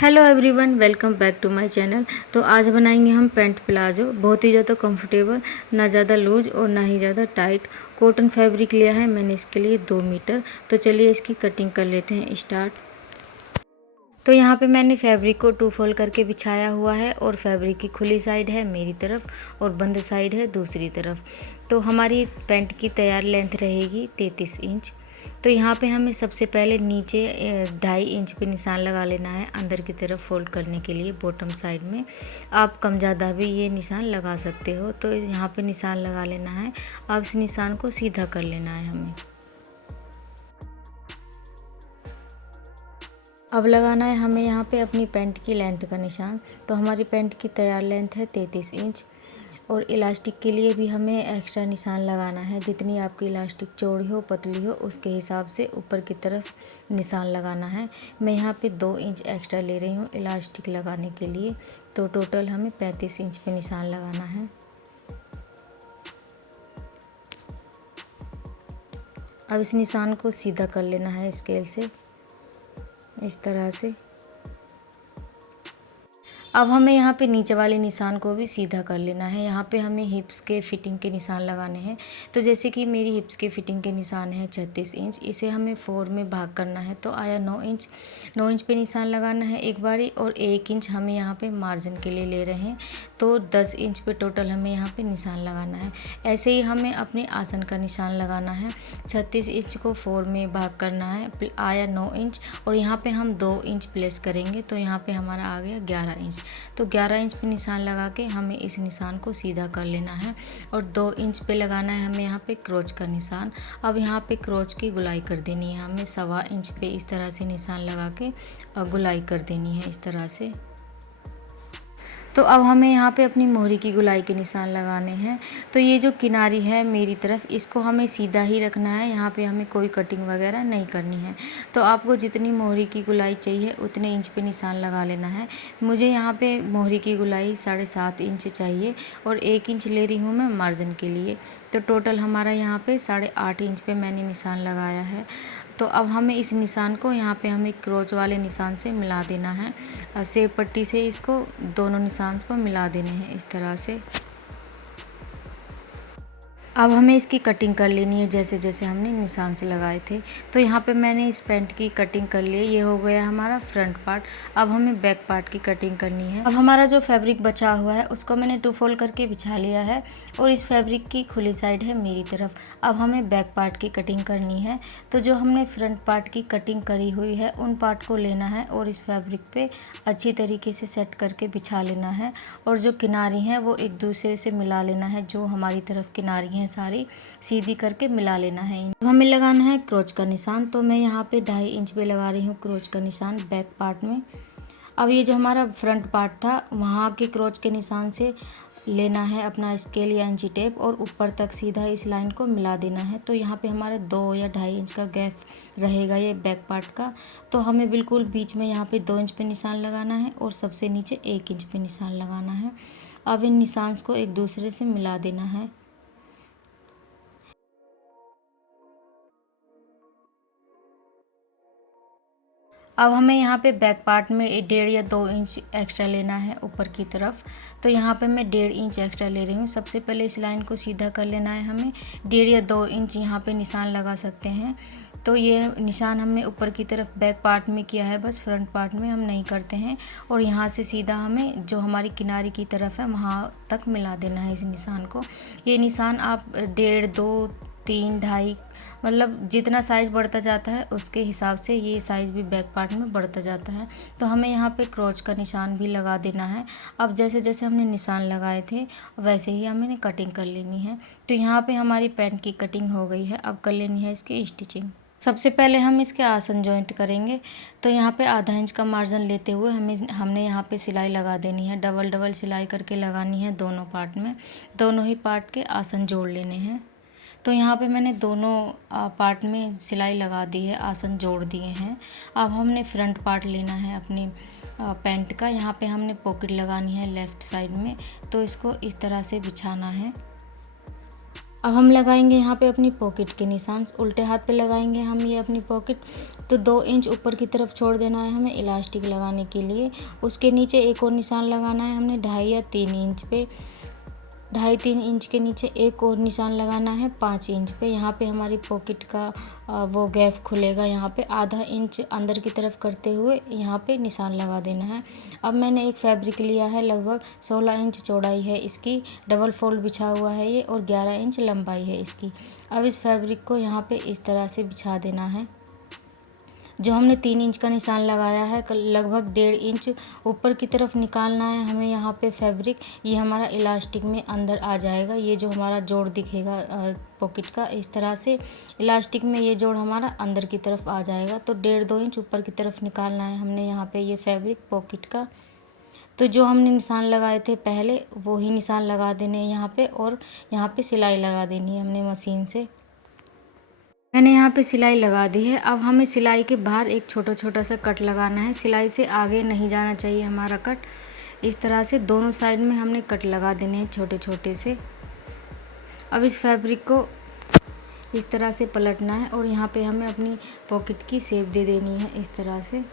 Hello everyone, welcome back to my channel. तो आज बनाएंगे हम पैंट प्लाजो। बहुत ही ज़्यादा कंफर्टेबल, ना ज़्यादा लूज और ना ही ज़्यादा टाइट। कॉटन फैब्रिक लिया है मैंने इसके लिए 2 मीटर। तो चलिए इसकी कटिंग कर लेते हैं स्टार्ट। तो यहाँ पे मैंने फैब्रिक को 2 फोल्ड करके बिछाया हुआ है और फैब्रिक की खुली साइड है मेरी तरफ और बंद साइड है दूसरी तरफ। तो हमारी पैंट की तैयार लेंथ रहेगी 33 इंच। तो यहाँ पे हमें सबसे पहले नीचे 2.5 इंच पे निशान लगा लेना है अंदर की तरफ फोल्ड करने के लिए बॉटम साइड में। आप कम ज़्यादा भी ये निशान लगा सकते हो। तो यहाँ पे निशान लगा लेना है। अब इस निशान को सीधा कर लेना है हमें। अब लगाना है हमें यहाँ पे अपनी पैंट की लेंथ का निशान। तो हमारी पैंट की तैयार लेंथ है 33 इंच और इलास्टिक के लिए भी हमें एक्स्ट्रा निशान लगाना है। जितनी आपकी इलास्टिक चौड़ी हो पतली हो उसके हिसाब से ऊपर की तरफ निशान लगाना है। मैं यहाँ पे 2 इंच एक्स्ट्रा ले रही हूँ इलास्टिक लगाने के लिए। तो टोटल हमें 35 इंच पे निशान लगाना है। अब इस निशान को सीधा कर लेना है स्केल से इस तरह से। अब हमें यहाँ पे नीचे वाले निशान को भी सीधा कर लेना है। यहाँ पे हमें हिप्स के फिटिंग के निशान लगाने हैं। तो जैसे कि मेरी हिप्स के फिटिंग के निशान है 36 इंच, इसे हमें 4 में भाग करना है। तो आया 9 इंच। 9 इंच पे निशान लगाना है एक बारी और 1 इंच हमें यहाँ पे मार्जिन के लिए ले रहे हैं। तो 10 इंच पे टोटल हमें यहाँ पे निशान लगाना है। ऐसे ही हमें अपने आसन का निशान लगाना है। 36 इंच को 4 में भाग करना है, आया 9 इंच और यहाँ पे हम 2 इंच प्लेस करेंगे। तो यहाँ पे हमारा आ गया 11 इंच। तो 11 इंच पे निशान लगा के हमें इस निशान को सीधा कर लेना है और 2 इंच पे लगाना है हमें यहाँ पे क्रोच का निशान। अब यहाँ पे क्रोच की गुलाई कर देनी है हमें 1.25 इंच पे इस तरह से निशान लगा के गुलाई कर देनी है इस तरह से। तो अब हमें यहाँ पे अपनी मोहरी की गुलाई के निशान लगाने हैं। तो ये जो किनारी है मेरी तरफ, इसको हमें सीधा ही रखना है। यहाँ पे हमें कोई कटिंग वगैरह नहीं करनी है। तो आपको जितनी मोहरी की गुलाई चाहिए उतने इंच पे निशान लगा लेना है। मुझे यहाँ पे मोहरी की गुलाई 7.5 इंच चाहिए और 1 इंच ले रही हूँ मैं मार्जिन के लिए। तो टोटल हमारा यहाँ पे 8.5 इंच पे मैंने निशान लगाया है। तो अब हमें इस निशान को यहाँ पे हमें क्रोच वाले निशान से मिला देना है। सेब पट्टी से इसको दोनों निशान को मिला देने हैं इस तरह से। अब हमें इसकी कटिंग कर लेनी है जैसे जैसे हमने निशान से लगाए थे। तो यहाँ पे मैंने इस पैंट की कटिंग कर ली है। ये हो गया हमारा फ्रंट पार्ट। अब हमें बैक पार्ट की कटिंग करनी है। अब हमारा जो फैब्रिक बचा हुआ है उसको मैंने 2 फोल्ड करके बिछा लिया है और इस फैब्रिक की खुली साइड है मेरी तरफ। अब हमें बैक पार्ट की कटिंग करनी है। तो जो हमने फ्रंट पार्ट की कटिंग करी हुई है उन पार्ट को लेना है और इस फैब्रिक पे अच्छी तरीके से सेट करके बिछा लेना है और जो किनारी हैं वो एक दूसरे से मिला लेना है। जो हमारी तरफ किनारी हैं सारी सीधी करके मिला लेना है। अब हमें लगाना है क्रोच का निशान। तो मैं यहाँ पे 2.5 इंच पे लगा रही हूँ क्रोच का निशान बैक पार्ट में। अब ये जो हमारा फ्रंट पार्ट था वहाँ के क्रोच के निशान से लेना है अपना स्केल या इंची टेप और ऊपर तक सीधा इस लाइन को मिला देना है। तो यहाँ पे हमारे 2 या 2.5 इंच का गैप रहेगा ये बैक पार्ट का। तो हमें बिल्कुल बीच में यहाँ पे 2 इंच पे निशान लगाना है और सबसे नीचे 1 इंच पे निशान लगाना है। अब इन निशान को एक दूसरे से मिला देना है। अब हमें यहाँ पे बैक पार्ट में 1.5 या 2 इंच एक्स्ट्रा लेना है ऊपर की तरफ। तो यहाँ पे मैं 1.5 इंच एक्स्ट्रा ले रही हूँ। सबसे पहले इस लाइन को सीधा कर लेना है हमें। 1.5 या 2 इंच यहाँ पे निशान लगा सकते हैं। तो ये निशान हमने ऊपर की तरफ बैक पार्ट में किया है, बस फ्रंट पार्ट में हम नहीं करते हैं। और यहाँ से सीधा हमें जो हमारी किनारी की तरफ है वहाँ तक मिला देना है इस निशान को। ये निशान आप 1.5, 2, 3, 2.5 मतलब जितना साइज़ बढ़ता जाता है उसके हिसाब से ये साइज़ भी बैक पार्ट में बढ़ता जाता है। तो हमें यहाँ पे क्रोच का निशान भी लगा देना है। अब जैसे जैसे हमने निशान लगाए थे वैसे ही हमें कटिंग कर लेनी है। तो यहाँ पे हमारी पैंट की कटिंग हो गई है। अब कर लेनी है इसकी स्टिचिंग। सबसे पहले हम इसके आसन जॉइंट करेंगे। तो यहाँ पे आधा इंच का मार्जिन लेते हुए हमने यहाँ पे सिलाई लगा देनी है। डबल डबल सिलाई करके लगानी है दोनों पार्ट में। दोनों ही पार्ट के आसन जोड़ लेने हैं। तो यहाँ पे मैंने दोनों पार्ट में सिलाई लगा दी है, आसन जोड़ दिए हैं। अब हमने फ्रंट पार्ट लेना है अपनी पैंट का। यहाँ पे हमने पॉकेट लगानी है लेफ़्ट साइड में। तो इसको इस तरह से बिछाना है। अब हम लगाएंगे यहाँ पे अपनी पॉकेट के निशान। उल्टे हाथ पे लगाएंगे हम ये अपनी पॉकेट। तो 2 इंच ऊपर की तरफ छोड़ देना है हमें इलास्टिक लगाने के लिए। उसके नीचे एक और निशान लगाना है हमने 2.5 या 3 इंच पे। 2.5-3 इंच के नीचे एक और निशान लगाना है 5 इंच पे। यहाँ पे हमारी पॉकेट का वो गैप खुलेगा। यहाँ पे आधा इंच अंदर की तरफ करते हुए यहाँ पे निशान लगा देना है। अब मैंने एक फैब्रिक लिया है, लगभग 16 इंच चौड़ाई है इसकी, डबल फोल्ड बिछा हुआ है ये, और 11 इंच लंबाई है इसकी। अब इस फैब्रिक को यहाँ पे इस तरह से बिछा देना है। जो हमने 3 इंच का निशान लगाया है, लगभग 1.5 इंच ऊपर की तरफ निकालना है हमें यहाँ पे फैब्रिक। ये हमारा इलास्टिक में अंदर आ जाएगा। ये जो हमारा जोड़ दिखेगा पॉकेट का, इस तरह से इलास्टिक में ये जोड़ हमारा अंदर की तरफ आ जाएगा। तो 1.5-2 इंच ऊपर की तरफ निकालना है हमने यहाँ पे ये फैब्रिक पॉकेट का। तो जो हमने निशान लगाए थे पहले, वो ही निशान लगा देने हैं यहाँ पे, और यहाँ पे सिलाई लगा देनी है हमने मशीन से। मैंने यहाँ पे सिलाई लगा दी है। अब हमें सिलाई के बाहर एक छोटा छोटा सा कट लगाना है। सिलाई से आगे नहीं जाना चाहिए हमारा कट। इस तरह से दोनों साइड में हमने कट लगा देने हैं छोटे छोटे से। अब इस फैब्रिक को इस तरह से पलटना है और यहाँ पे हमें अपनी पॉकेट की शेप दे देनी है। इस तरह से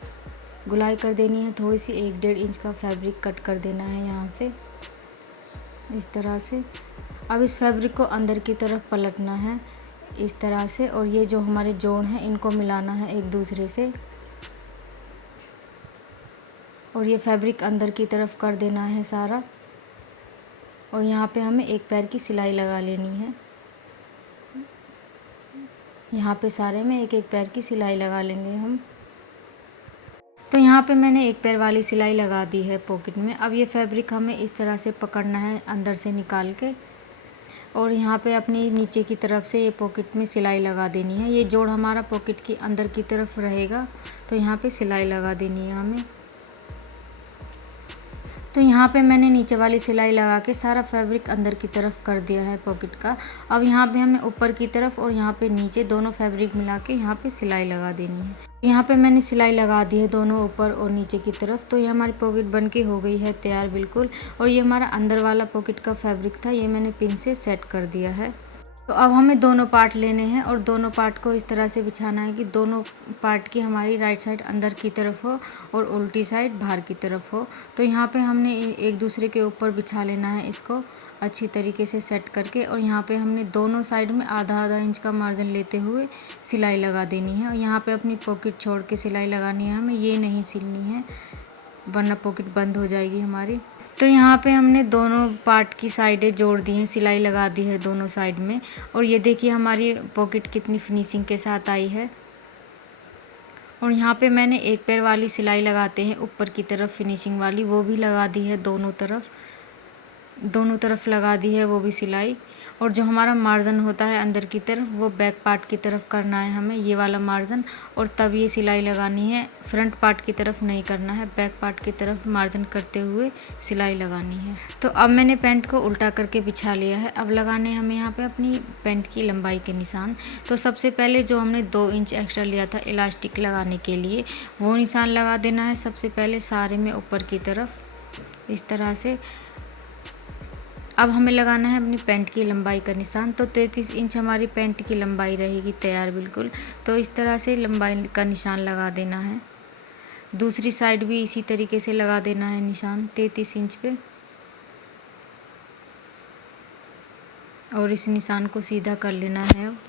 गुलाई कर देनी है, थोड़ी सी 1-1.5 इंच का फैब्रिक कट कर देना है यहाँ से, इस तरह से। अब इस फैब्रिक को अंदर की तरफ पलटना है इस तरह से, और ये जो हमारे जोड़ हैं इनको मिलाना है एक दूसरे से, और ये फैब्रिक अंदर की तरफ कर देना है सारा। और यहाँ पे हमें एक पैर की सिलाई लगा लेनी है। यहाँ पे सारे में एक एक पैर की सिलाई लगा लेंगे हम। तो यहाँ पे मैंने एक पैर वाली सिलाई लगा दी है पॉकेट में। अब ये फैब्रिक हमें इस तरह से पकड़ना है अंदर से निकाल के, और यहाँ पे अपनी नीचे की तरफ से ये पॉकेट में सिलाई लगा देनी है। ये जोड़ हमारा पॉकेट के अंदर की तरफ रहेगा, तो यहाँ पे सिलाई लगा देनी है हमें। तो यहाँ पे मैंने नीचे वाली सिलाई लगा के सारा फैब्रिक अंदर की तरफ कर दिया है पॉकेट का। अब यहाँ पे हमें ऊपर की तरफ और यहाँ पे नीचे दोनों फैब्रिक मिला के यहाँ पे सिलाई लगा देनी है। यहाँ पे मैंने सिलाई लगा दी है दोनों ऊपर और नीचे की तरफ। तो ये हमारी पॉकेट बन के हो गई है तैयार बिल्कुल। और ये हमारा अंदर वाला पॉकेट का फैब्रिक था, ये मैंने पिन से सेट कर दिया है। तो अब हमें दोनों पार्ट लेने हैं और दोनों पार्ट को इस तरह से बिछाना है कि दोनों पार्ट की हमारी राइट साइड अंदर की तरफ हो और उल्टी साइड बाहर की तरफ हो। तो यहाँ पे हमने एक दूसरे के ऊपर बिछा लेना है इसको अच्छी तरीके से सेट करके, और यहाँ पे हमने दोनों साइड में आधा इंच का मार्जिन लेते हुए सिलाई लगा देनी है। और यहाँ पे अपनी पॉकेट छोड़ के सिलाई लगानी है हमें, ये नहीं सिलनी है वरना पॉकेट बंद हो जाएगी हमारी। तो यहाँ पे हमने दोनों पार्ट की साइडें जोड़ दी हैं, सिलाई लगा दी है दोनों साइड में। और ये देखिए हमारी पॉकेट कितनी फिनिशिंग के साथ आई है। और यहाँ पे मैंने एक पैर वाली सिलाई लगाते हैं ऊपर की तरफ फिनिशिंग वाली, वो भी लगा दी है दोनों तरफ लगा दी है वो भी सिलाई। और जो हमारा मार्जिन होता है अंदर की तरफ, वो बैक पार्ट की तरफ करना है हमें, ये वाला मार्जिन, और तब ये सिलाई लगानी है। फ्रंट पार्ट की तरफ नहीं करना है, बैक पार्ट की तरफ मार्जिन करते हुए सिलाई लगानी है। तो अब मैंने पैंट को उल्टा करके बिछा लिया है। अब लगाने हमें यहाँ पे अपनी पैंट की लंबाई के निशान। तो सबसे पहले जो हमने 2 इंच एक्स्ट्रा लिया था इलास्टिक लगाने के लिए, वो निशान लगा देना है सबसे पहले सारे में ऊपर की तरफ इस तरह से। अब हमें लगाना है अपनी पैंट की लंबाई का निशान। तो 33 इंच हमारी पैंट की लंबाई रहेगी तैयार बिल्कुल। तो इस तरह से लंबाई का निशान लगा देना है। दूसरी साइड भी इसी तरीके से लगा देना है निशान 33 इंच पे, और इस निशान को सीधा कर लेना है।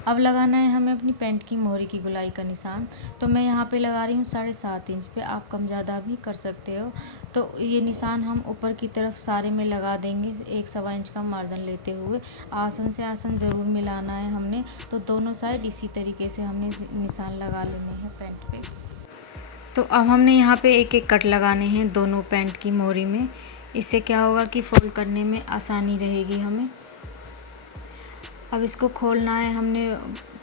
अब लगाना है हमें अपनी पैंट की मोहरी की गुलाई का निशान। तो मैं यहाँ पे लगा रही हूँ 7.5 इंच पे, आप कम ज़्यादा भी कर सकते हो। तो ये निशान हम ऊपर की तरफ सारे में लगा देंगे 1-1.25 इंच का मार्जिन लेते हुए। आसन से आसन ज़रूर मिलाना है हमने। तो दोनों साइड इसी तरीके से हमने निशान लगा लेने हैं पैंट पे। तो अब हमने यहाँ पे एक एक कट लगाने हैं दोनों पैंट की मोहरी में। इससे क्या होगा कि फोल्ड करने में आसानी रहेगी हमें। अब इसको खोलना है हमने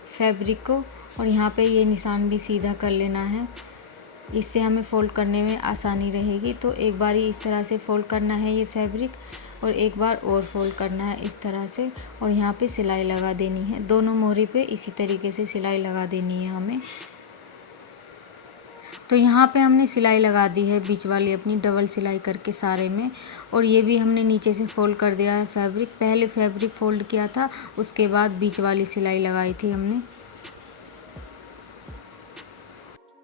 फैब्रिक को, और यहाँ पे ये निशान भी सीधा कर लेना है। इससे हमें फ़ोल्ड करने में आसानी रहेगी। तो एक बार ही इस तरह से फ़ोल्ड करना है ये फैब्रिक, और एक बार और फ़ोल्ड करना है इस तरह से, और यहाँ पे सिलाई लगा देनी है। दोनों मोहरी पे इसी तरीके से सिलाई लगा देनी है हमें। तो यहाँ पे हमने सिलाई लगा दी है बीच वाली अपनी डबल सिलाई करके सारे में। और ये भी हमने नीचे से फोल्ड कर दिया है फैब्रिक। पहले फैब्रिक फोल्ड किया था, उसके बाद बीच वाली सिलाई लगाई थी हमने।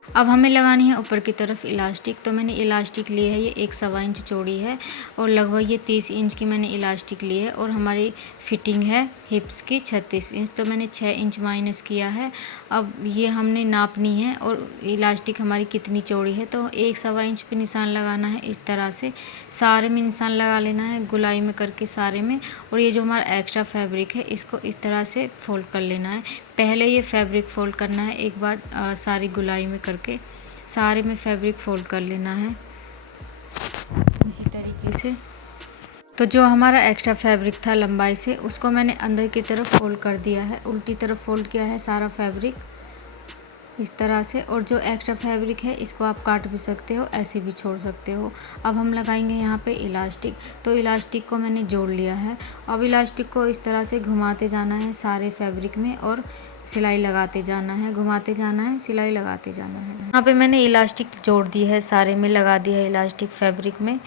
अब हमें लगानी है ऊपर की तरफ इलास्टिक। तो मैंने इलास्टिक ली है, ये 1 सवा इंच चौड़ी है और लगभग ये 30 इंच की मैंने इलास्टिक ली है। और हमारी फिटिंग है हिप्स की 36 इंच, तो मैंने 6 इंच माइनस किया है। अब ये हमने नापनी है और इलास्टिक हमारी कितनी चौड़ी है, तो 1 सवा इंच पे निशान लगाना है। इस तरह से सारे में निशान लगा लेना है, गुलाई में करके सारे में। और ये जो हमारा एक्स्ट्रा फैब्रिक है, इसको इस तरह से फोल्ड कर लेना है। पहले ये फैब्रिक फोल्ड करना है एक बार सारी गुलाई में करके सारे में फैब्रिक फोल्ड कर लेना है इसी तरीके से। तो जो हमारा एक्स्ट्रा फैब्रिक था लंबाई से, उसको मैंने अंदर की तरफ फोल्ड कर दिया है, उल्टी तरफ फोल्ड किया है सारा फैब्रिक इस तरह से। और जो एक्स्ट्रा फैब्रिक है इसको आप काट भी सकते हो, ऐसे भी छोड़ सकते हो। अब हम लगाएंगे यहाँ पे इलास्टिक। तो इलास्टिक को मैंने जोड़ लिया है। अब इलास्टिक को इस तरह से घुमाते जाना है सारे फैब्रिक में और सिलाई लगाते जाना है, घुमाते जाना है, सिलाई लगाते जाना है। यहाँ पे मैंने इलास्टिक जोड़ दी है, सारे में लगा दिया है इलास्टिक फैब्रिक में।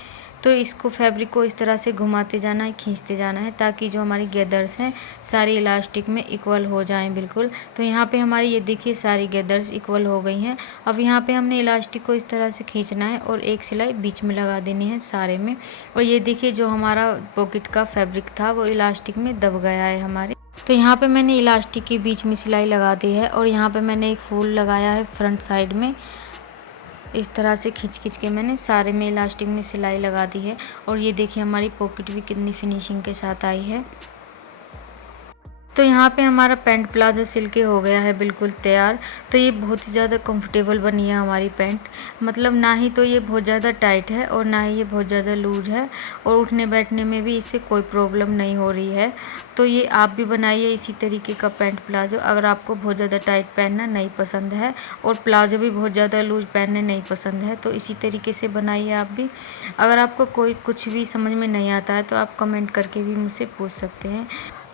तो इसको फैब्रिक को इस तरह से घुमाते जाना है, खींचते जाना है, ताकि जो हमारी गैदर्स हैं सारी इलास्टिक में इक्वल हो जाएं बिल्कुल। तो यहाँ पे हमारी ये देखिए सारी गैदर्स इक्वल हो गई हैं। अब यहाँ पे हमने इलास्टिक को इस तरह से खींचना है और एक सिलाई बीच में लगा देनी है सारे में। और ये देखिए जो हमारा पॉकेट का फैब्रिक था वो इलास्टिक में दब गया है हमारे। तो यहाँ पे मैंने इलास्टिक के बीच में सिलाई लगा दी है और यहाँ पे मैंने एक फूल लगाया है फ्रंट साइड में। इस तरह से खींच के मैंने सारे में इलास्टिक में सिलाई लगा दी है। और ये देखिए हमारी पॉकेट भी कितनी फिनिशिंग के साथ आई है। तो यहाँ पे हमारा पैंट प्लाजो सिल के हो गया है बिल्कुल तैयार। तो ये बहुत ही ज़्यादा कंफर्टेबल बनी है हमारी पैंट। मतलब ना ही तो ये बहुत ज़्यादा टाइट है और ना ही ये बहुत ज़्यादा लूज है, और उठने बैठने में भी इससे कोई प्रॉब्लम नहीं हो रही है। तो ये आप भी बनाइए इसी तरीके का पैंट प्लाजो, अगर आपको बहुत ज़्यादा टाइट पहनना नहीं पसंद है और प्लाजो भी बहुत ज़्यादा लूज पहनने नहीं पसंद है, तो इसी तरीके से बनाइए आप भी। अगर आपको कोई कुछ भी समझ में नहीं आता है तो आप कमेंट करके भी मुझसे पूछ सकते हैं।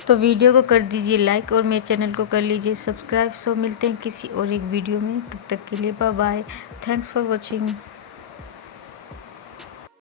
तो वीडियो को कर दीजिए लाइक और मेरे चैनल को कर लीजिए सब्सक्राइब। सो मिलते हैं किसी और एक वीडियो में, तब तक के लिए bye bye. Thanks for watching.